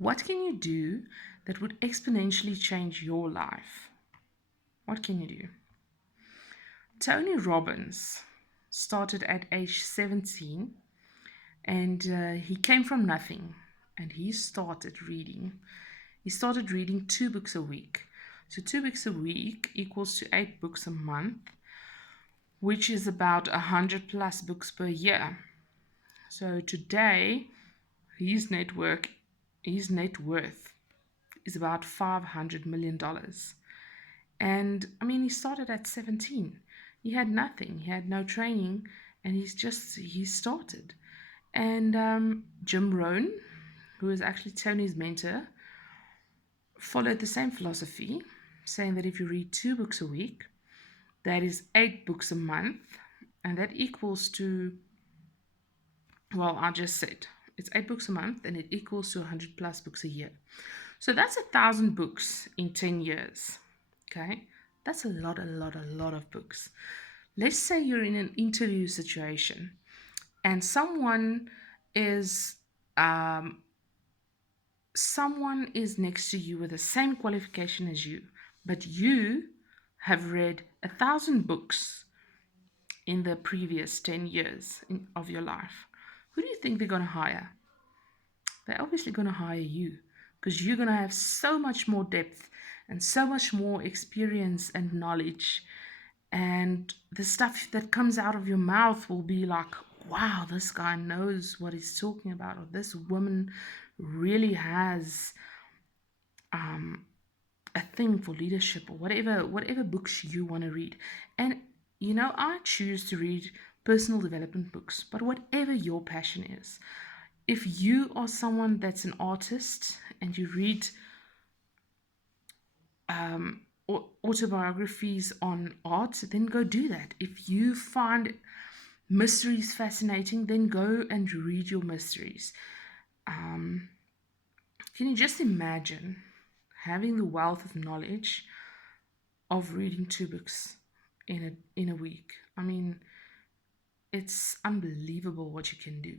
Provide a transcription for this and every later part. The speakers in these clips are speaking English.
What can you do that would exponentially change your life? What can you do? Tony Robbins started at age 17, and he came from nothing, and he started reading. He started reading 2 books a week. So 2 books a week equals to 8 books a month, which is about 100+ books per year. So today, his net worth is about $500 million. And I mean, he started at 17. He had nothing, he had no training, and he started. And Jim Rohn, who is actually Tony's mentor, followed the same philosophy, saying that if you read 2 books a week, that is 8 books a month, and that equals to, well, I just said it's 8 books a month, and it equals to 100+ books a year. So that's 1,000 books in 10 years. Okay, that's a lot of books. Let's say you're in an interview situation, and someone is next to you with the same qualification as you, but you have read 1,000 books in the previous 10 years of your life. Who do you think they're going to hire? They're obviously going to hire you, because you're going to have so much more depth and so much more experience and knowledge. And the stuff that comes out of your mouth will be like, wow, this guy knows what he's talking about, or this woman really has a thing for leadership, or whatever books you want to read. And I choose to read personal development books, but whatever your passion is. If you are someone that's an artist and you read autobiographies on art, then go do that. If you find mysteries fascinating, then go and read your mysteries. Can you just imagine having the wealth of knowledge of reading 2 books in a week? I mean, it's unbelievable what you can do.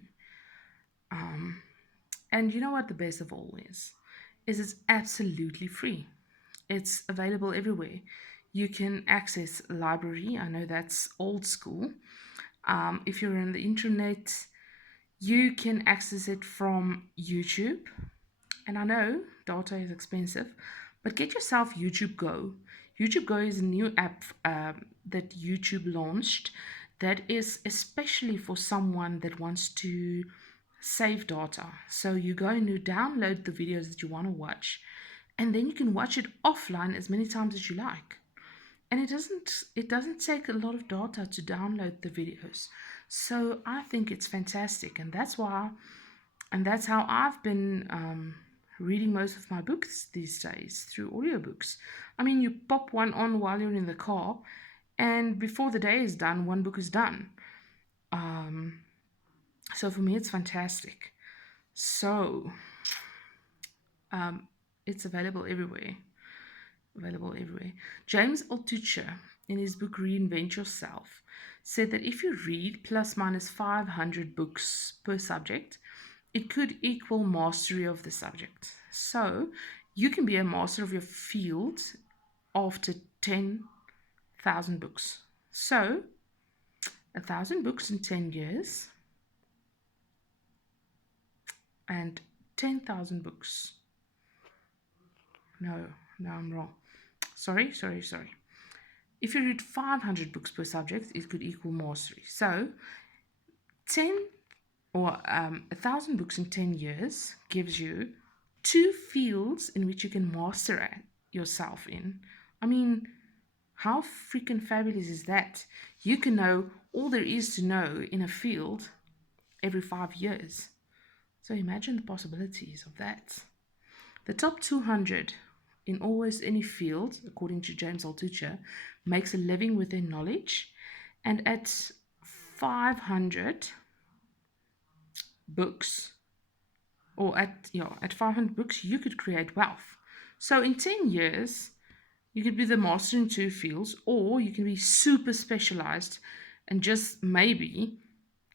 And you know what the best of all is it's absolutely free. It's available everywhere. You can access a library. I know that's old school. If you're on the internet, you can access it from YouTube. And I know data is expensive, but get yourself YouTube Go. YouTube Go is a new app that YouTube launched that is especially for someone that wants to save data. So you go and you download the videos that you want to watch, and then you can watch it offline as many times as you like. And it doesn't take a lot of data to download the videos. So I think it's fantastic, and that's how I've been reading most of my books these days, through audiobooks. I mean, you pop one on while you're in the car, and before the day is done, one book is done. So for me, it's fantastic. So it's available everywhere. James Altucher, in his book Reinvent Yourself, said that if you read plus minus 500 books per subject, it could equal mastery of the subject. So you can be a master of your field after 10,000 books. So 1,000 books in 10 years and 10,000 books. No, I'm wrong. Sorry. If you read 500 books per subject, it could equal mastery. So 1,000 books in 10 years gives you 2 fields in which you can master yourself in. I mean, how freaking fabulous is that? You can know all there is to know in a field every 5 years. So imagine the possibilities of that. The top 200 in almost any field, according to James Altucher, makes a living with their knowledge. And at 500 books, or at 500 books, you could create wealth. So in 10 years, you could be the master in 2 fields, or you can be super specialized and just maybe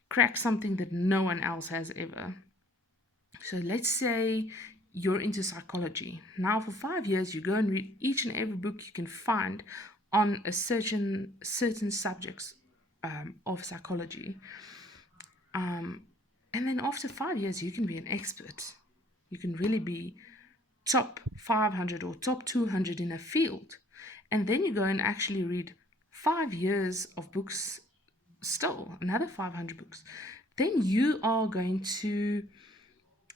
crack something that no one else has ever. So let's say you're into psychology. Now, for 5 years, you go and read each and every book you can find on a certain subjects of psychology. And then after 5 years, you can be an expert. You can really be top 500 or top 200 in a field. And then you go and actually read 5 years of books, still another 500 books. Then you are going to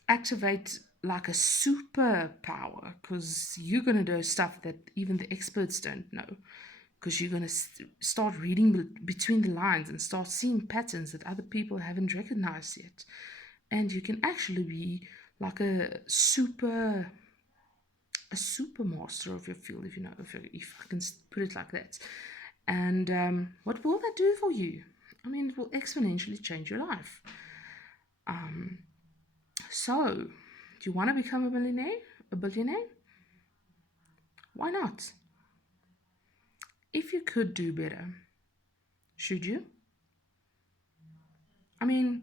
activate like a superpower, because you're going to know stuff that even the experts don't know, because you're going to start reading between the lines and start seeing patterns that other people haven't recognized yet. And you can actually be like a super master of your field, if you know, if I can put it like that. And what will that do for you? I mean, it will exponentially change your life. So, do you want to become a billionaire? A billionaire? Why not? If you could do better, should you? I mean,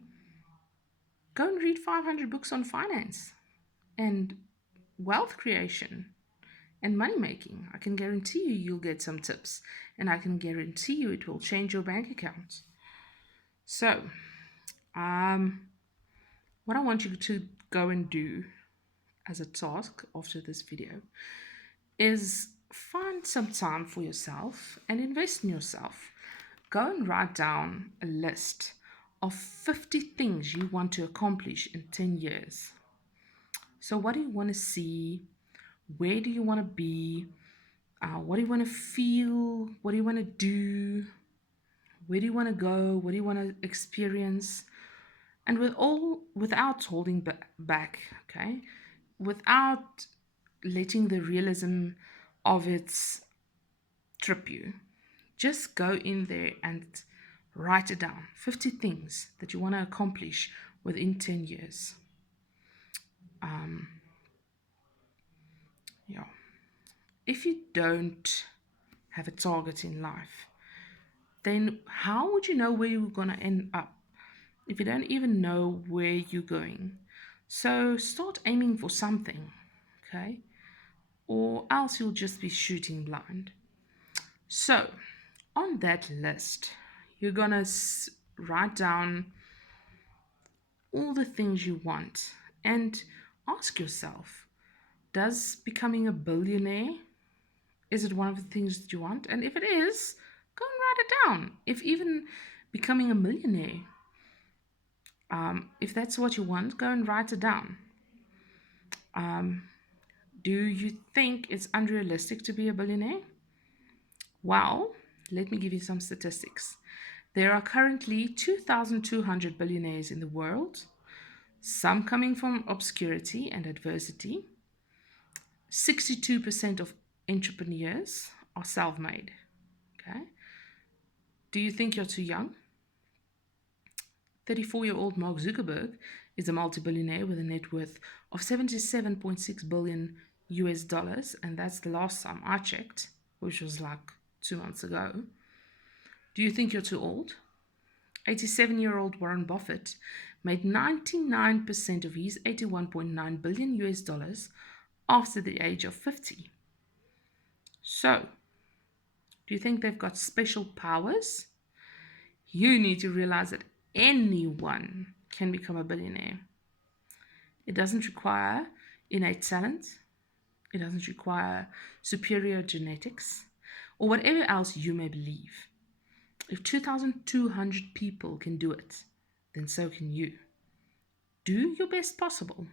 go and read 500 books on finance and wealth creation and money making. I can guarantee you you'll get some tips, and I can guarantee you it will change your bank account. So, what I want you to go and do as a task after this video is find some time for yourself and invest in yourself. Go and write down a list of 50 things you want to accomplish in 10 years. So, what do you want to see? Where do you want to be? What do you want to feel? What do you want to do? Where do you want to go? What do you want to experience? And without holding back, okay? Without letting the realism of it trip you. Just go in there and write it down. 50 things that you want to accomplish within 10 years. Yeah. If you don't have a target in life, then how would you know where you're going to end up if you don't even know where you're going? So start aiming for something, okay? Or else you'll just be shooting blind. So, on that list, you're going to write down all the things you want and ask yourself, does becoming a billionaire, is it one of the things that you want? And if it is, go and write it down. If even becoming a millionaire, if that's what you want, go and write it down. Do you think it's unrealistic to be a billionaire? Well, let me give you some statistics. There are currently 2,200 billionaires in the world, some coming from obscurity and adversity. 62% of entrepreneurs are self-made. Okay. Do you think you're too young? 34-year-old Mark Zuckerberg is a multi-billionaire with a net worth of 77.6 billion US dollars, and that's the last time I checked, which was like 2 months ago. Do you think you're too old? 87-year-old Warren Buffett made 99% of his 81.9 billion US dollars after the age of 50. So, do you think they've got special powers? You need to realize that anyone can become a billionaire. It doesn't require innate talent. It doesn't require superior genetics or whatever else you may believe. If 2,200 people can do it, then so can you. Do your best possible.